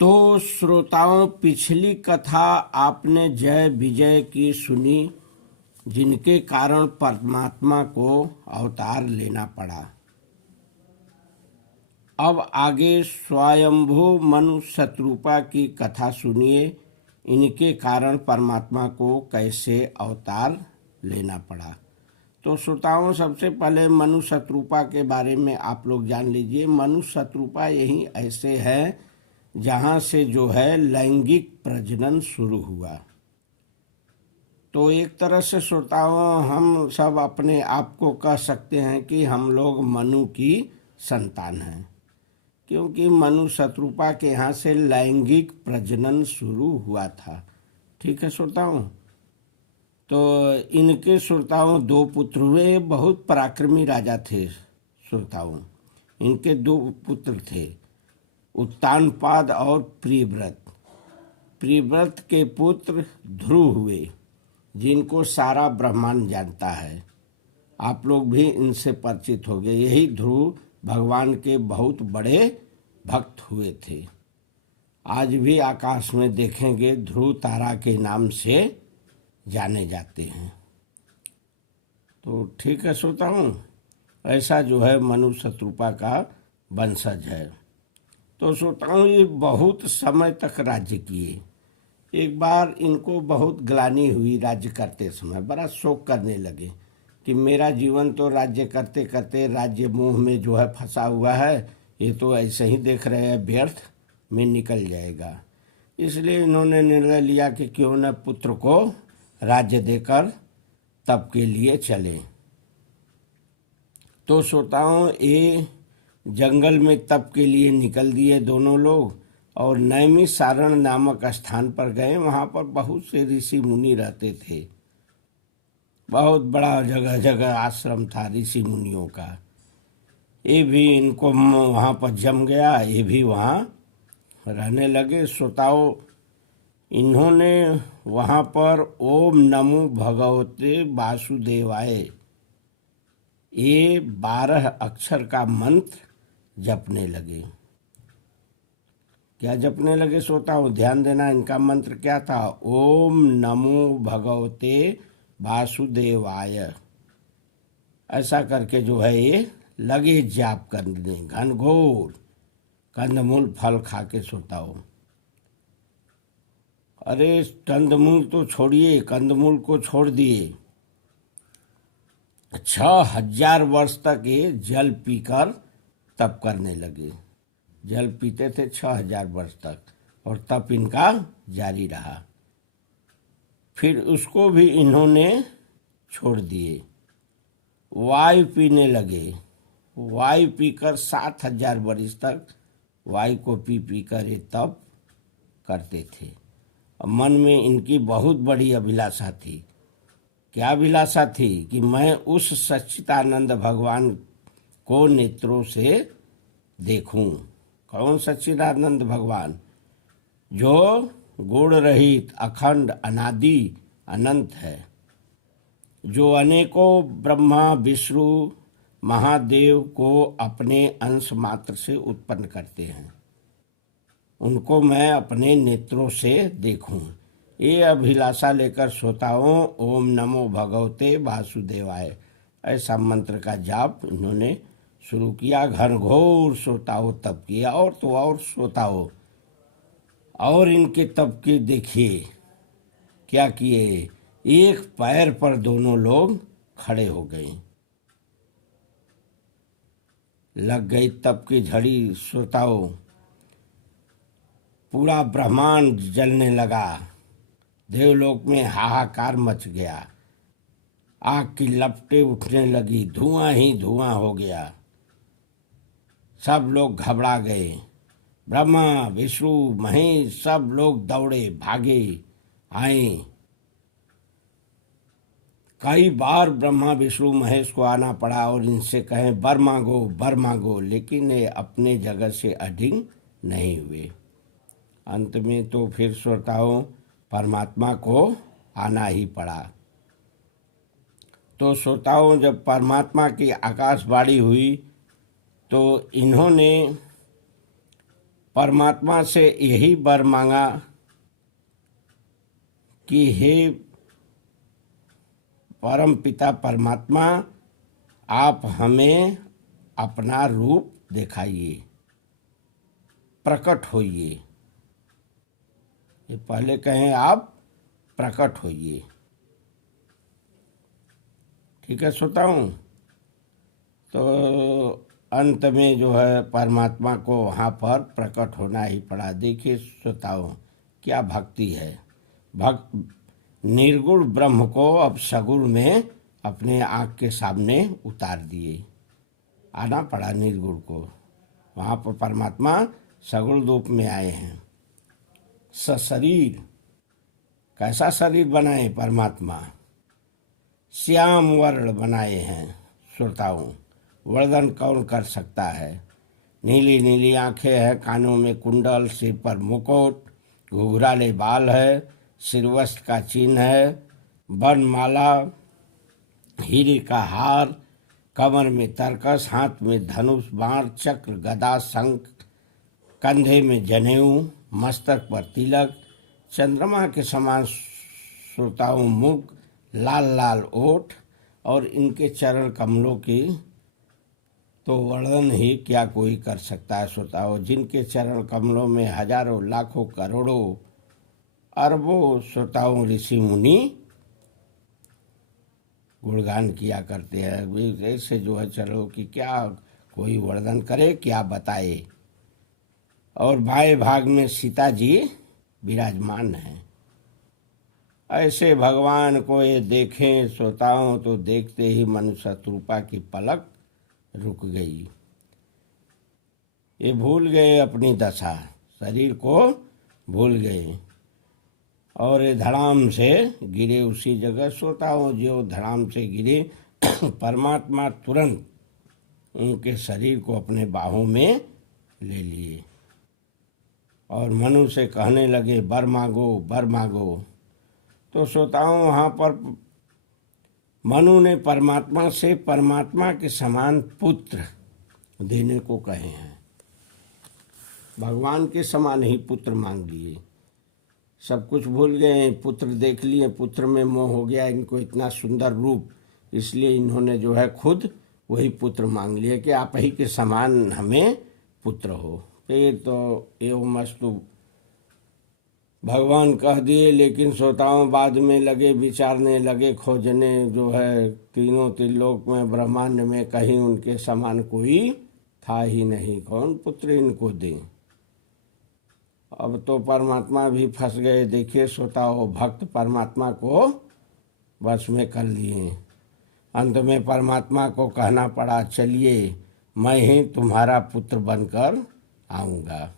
तो श्रोताओं, पिछली कथा आपने जय विजय की सुनी, जिनके कारण परमात्मा को अवतार लेना पड़ा। अब आगे स्वयंभू मनु शत्रुपा की कथा सुनिए, इनके कारण परमात्मा को कैसे अवतार लेना पड़ा। तो श्रोताओं, सबसे पहले मनु शत्रुपा के बारे में आप लोग जान लीजिए। मनु शत्रुपा यही ऐसे है जहाँ से जो है लैंगिक प्रजनन शुरू हुआ। तो एक तरह से श्रोताओं, हम सब अपने आप को कह सकते हैं कि हम लोग मनु की संतान हैं, क्योंकि मनु शत्रुपा के यहाँ से लैंगिक प्रजनन शुरू हुआ था। ठीक है श्रोताओं। तो इनके श्रोताओं 2 पुत्र हुए। बहुत पराक्रमी राजा थे श्रोताओं। इनके 2 पुत्र थे, उत्तानपाद और प्रियव्रत। प्रियव्रत के पुत्र ध्रुव हुए, जिनको सारा ब्रह्मांड जानता है। आप लोग भी इनसे परिचित हो गए। यही ध्रुव भगवान के बहुत बड़े भक्त हुए थे। आज भी आकाश में देखेंगे ध्रुव तारा के नाम से जाने जाते हैं। तो ठीक है श्रोताओं, ऐसा जो है मनु शत्रुपा का वंशज है। तो श्रोताओं, ये बहुत समय तक राज्य किए। एक बार इनको बहुत ग्लानि हुई राज्य करते समय। बड़ा शोक करने लगे कि मेरा जीवन तो राज्य करते करते राज्य मोह में जो है फंसा हुआ है, ये तो ऐसे ही देख रहे हैं व्यर्थ में निकल जाएगा। इसलिए इन्होंने निर्णय लिया कि क्यों न पुत्र को राज्य देकर तप के लिए चले। तो श्रोताओं, ये जंगल में तप के लिए निकल दिए दोनों लोग और नैमिषारण्य नामक स्थान पर गए। वहाँ पर बहुत से ऋषि मुनि रहते थे। बहुत बड़ा जगह जगह आश्रम था ऋषि मुनियों का। ये भी इनको वहाँ पर जम गया, ये भी वहाँ रहने लगे। श्रोताओं, इन्होंने वहाँ पर ओम नमो भगवते वासुदेवाय ये 12 अक्षर का मंत्र जपने लगे। क्या जपने लगे श्रोताओं? ध्यान देना, इनका मंत्र क्या था? ओम नमो भगवते वासुदेवाय। ऐसा करके जो है ये लगे जाप करने, घनघोर कंदमूल फल खा के श्रोताओं। अरे कंदमूल तो छोड़िए, कंदमूल को छोड़ दिए। 6000 वर्ष तक ये जल पीकर तप करने लगे। जल पीते थे 6000 वर्ष तक, और तप इनका जारी रहा। फिर उसको भी इन्होंने छोड़ दिए, वायु पीने लगे। वायु पीकर 7000 वर्ष तक वायु को पी पी कर ये तप करते थे। मन में इनकी बहुत बड़ी अभिलाषा थी। क्या अभिलाषा थी? कि मैं उस सच्चिदानंद भगवान को नेत्रों से देखूं। कौन सच्चिदानंद भगवान? जो गुण रहित, अखंड, अनादि, अनंत है, जो अनेकों ब्रह्मा विष्णु महादेव को अपने अंश मात्र से उत्पन्न करते हैं, उनको मैं अपने नेत्रों से देखूं। ये अभिलाषा लेकर श्रोताओं ओम नमो भगवते वासुदेवाय ऐसा मंत्र का जाप इन्होंने शुरू किया। घनघोर श्रोताओं तप किया। और तो और श्रोताओं, और इनके तप के देखिए क्या किए। एक पैर पर दोनों लोग खड़े हो गए। लग गई तप की झड़ी श्रोताओं। पूरा ब्रह्मांड जलने लगा। देवलोक में हाहाकार मच गया। आग की लपटें उठने लगी, धुआं ही धुआं हो गया। सब लोग घबरा गए। ब्रह्मा विष्णु महेश सब लोग दौड़े भागे आए। कई बार ब्रह्मा विष्णु महेश को आना पड़ा और इनसे कहें वर मांगो वर मांगो, लेकिन ये अपने जगह से अडिग नहीं हुए। अंत में तो फिर श्रोताओं परमात्मा को आना ही पड़ा। तो श्रोताओं, जब परमात्मा की आकाशवाणी हुई तो इन्होंने परमात्मा से यही वर मांगा कि हे परम पिता परमात्मा, आप हमें अपना रूप दिखाइए, प्रकट होइए। ये पहले कहें आप प्रकट होइए। ठीक है श्रोताओं, तो अंत में जो है परमात्मा को वहाँ पर प्रकट होना ही पड़ा। देखिए श्रोताओं, क्या भक्ति है। भक्त निर्गुण ब्रह्म को अब सगुण में अपने आँख के सामने उतार दिए। आना पड़ा निर्गुण को, वहाँ पर परमात्मा सगुण रूप में आए हैं। सशरीर, कैसा शरीर बनाए परमात्मा? श्याम वर्ण बनाए हैं। श्रोताओं, वर्णन कौन कर सकता है? नीली नीली आंखें हैं, कानों में कुंडल, सिर पर मुकुट, घुघराले बाल है, सिरवस्त्र का चिन्ह है, वनमाला, हीरे का हार, कमर में तरकस, हाथ में धनुष, बाण, चक्र, गदा, शंख, कंधे में जनेऊ, मस्तक पर तिलक, चंद्रमा के समान श्रोताओं मुख, लाल लाल ओठ, और इनके चरण कमलों की तो वर्णन ही क्या कोई कर सकता है श्रोताओं। जिनके चरण कमलों में हजारों लाखों करोड़ों अरबों श्रोताओं ऋषि मुनि गुणगान किया करते हैं। ऐसे जो है चलो कि क्या कोई वर्णन करे, क्या बताए। और बाएं भाग में सीता जी विराजमान हैं। ऐसे भगवान को ये देखें श्रोताओं तो देखते ही मनुष्य रूपा की पलक रुक गई। ये भूल गए अपनी दशा, शरीर को भूल गए और ये धड़ाम से गिरे उसी जगह। श्रोताओं, जो धड़ाम से गिरे परमात्मा तुरंत उनके शरीर को अपने बाहों में ले लिए और मनु से कहने लगे, वर मांगो, वर मांगो। तो श्रोताओं, वहाँ पर मनु ने परमात्मा से परमात्मा के समान पुत्र देने को कहे हैं। भगवान के समान ही पुत्र मांग लिए। सब कुछ भूल गए, पुत्र देख लिए, पुत्र में मोह हो गया इनको, इतना सुंदर रूप, इसलिए इन्होंने जो है खुद वही पुत्र मांग लिया कि आप ही के समान हमें पुत्र हो। फिर तो एवं मस्तु भगवान कह दिए, लेकिन श्रोताओं बाद में लगे विचारने लगे, खोजने जो है तीनों त्रिलोक में, ब्रह्मांड में कहीं उनके समान कोई था ही नहीं, कौन पुत्र इनको दे। अब तो परमात्मा भी फंस गए। देखिए श्रोताओं, भक्त परमात्मा को वश में कर लिए। अंत में परमात्मा को कहना पड़ा, चलिए मैं ही तुम्हारा पुत्र बनकर आऊँगा।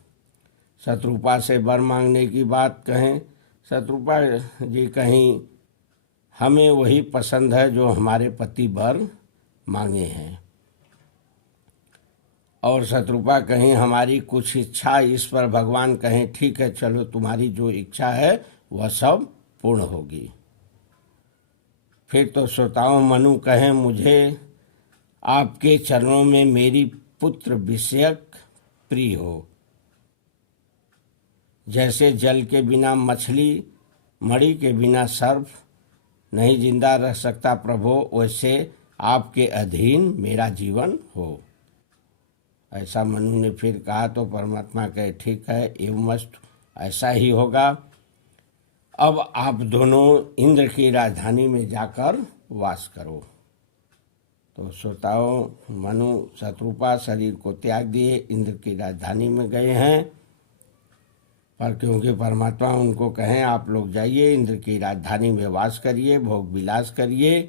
शत्रुपा से वर मांगने की बात कहें, शत्रुपा जी कहीं हमें वही पसंद है जो हमारे पति वर मांगे हैं, और शत्रुपा कहीं हमारी कुछ इच्छा, इस पर भगवान कहें ठीक है चलो तुम्हारी जो इच्छा है वह सब पूर्ण होगी। फिर तो श्रोताओं मनु कहें, मुझे आपके चरणों में मेरी पुत्र विषयक प्रिय हो। जैसे जल के बिना मछली, मणि के बिना सर्प नहीं जिंदा रह सकता प्रभु, वैसे आपके अधीन मेरा जीवन हो। ऐसा मनु ने फिर कहा तो परमात्मा कहे ठीक है, एवं मस्त ऐसा ही होगा। अब आप दोनों इंद्र की राजधानी में जाकर वास करो। तो श्रोताओं, मनु शत्रुपा शरीर को त्याग दिए, इंद्र की राजधानी में गए हैं। पर क्योंकि परमात्मा उनको कहें आप लोग जाइए इंद्र की राजधानी में वास करिए, भोग विलास करिए।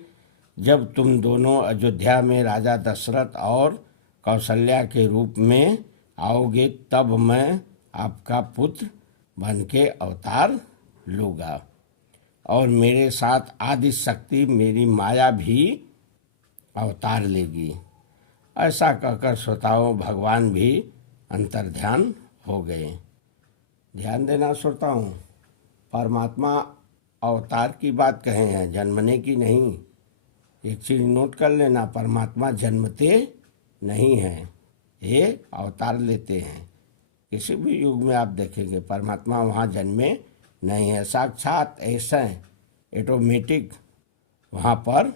जब तुम दोनों अयोध्या में राजा दशरथ और कौशल्या के रूप में आओगे तब मैं आपका पुत्र बन के अवतार लूँगा, और मेरे साथ आदि शक्ति मेरी माया भी अवतार लेगी। ऐसा कहकर श्रोताओं भगवान भी अंतर्ध्यान हो गए। ध्यान देना श्रोताओं, परमात्मा अवतार की बात कहे हैं, जन्मने की नहीं। एक चीज नोट कर लेना, परमात्मा जन्मते नहीं हैं, ये अवतार लेते हैं। किसी भी युग में आप देखेंगे परमात्मा वहाँ जन्मे नहीं है, साक्षात ऐसे ऑटोमेटिक वहाँ पर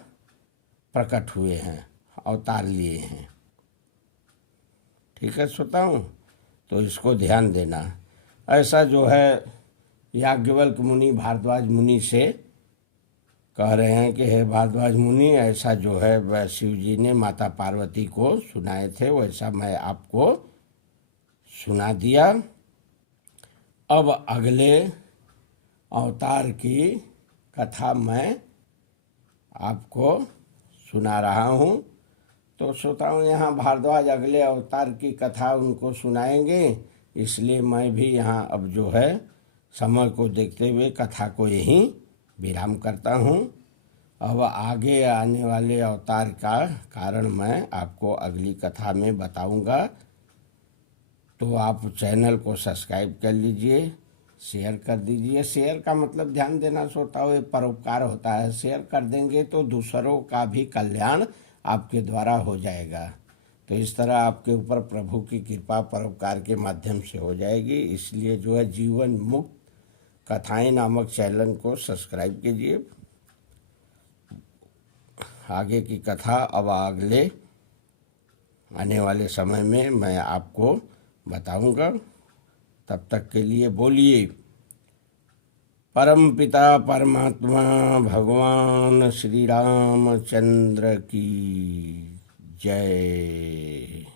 प्रकट हुए हैं, अवतार लिए हैं। ठीक है श्रोताओं, तो इसको ध्यान देना। ऐसा जो है याज्ञवल्क्य मुनि भारद्वाज मुनि से कह रहे हैं कि हे भारद्वाज मुनि, ऐसा जो है वह शिव जी ने माता पार्वती को सुनाए थे, वैसा मैं आपको सुना दिया। अब अगले अवतार की कथा मैं आपको सुना रहा हूँ। तो श्रोताओं, यहाँ भारद्वाज अगले अवतार की कथा उनको सुनाएंगे, इसलिए मैं भी यहाँ अब जो है समय को देखते हुए कथा को यहीं विराम करता हूँ। अब आगे आने वाले अवतार का कारण मैं आपको अगली कथा में बताऊंगा। तो आप चैनल को सब्सक्राइब कर लीजिए, शेयर कर दीजिए। शेयर का मतलब ध्यान देना श्रोताओं, ये परोपकार होता है। शेयर कर देंगे तो दूसरों का भी कल्याण आपके द्वारा हो जाएगा। तो इस तरह आपके ऊपर प्रभु की कृपा परोपकार के माध्यम से हो जाएगी। इसलिए जो है जीवन मुक्त कथाएं नामक चैनल को सब्सक्राइब कीजिए। आगे की कथा अब अगले आने वाले समय में मैं आपको बताऊंगा। तब तक के लिए बोलिए परम पिता परमात्मा भगवान श्री रामचंद्र की जय।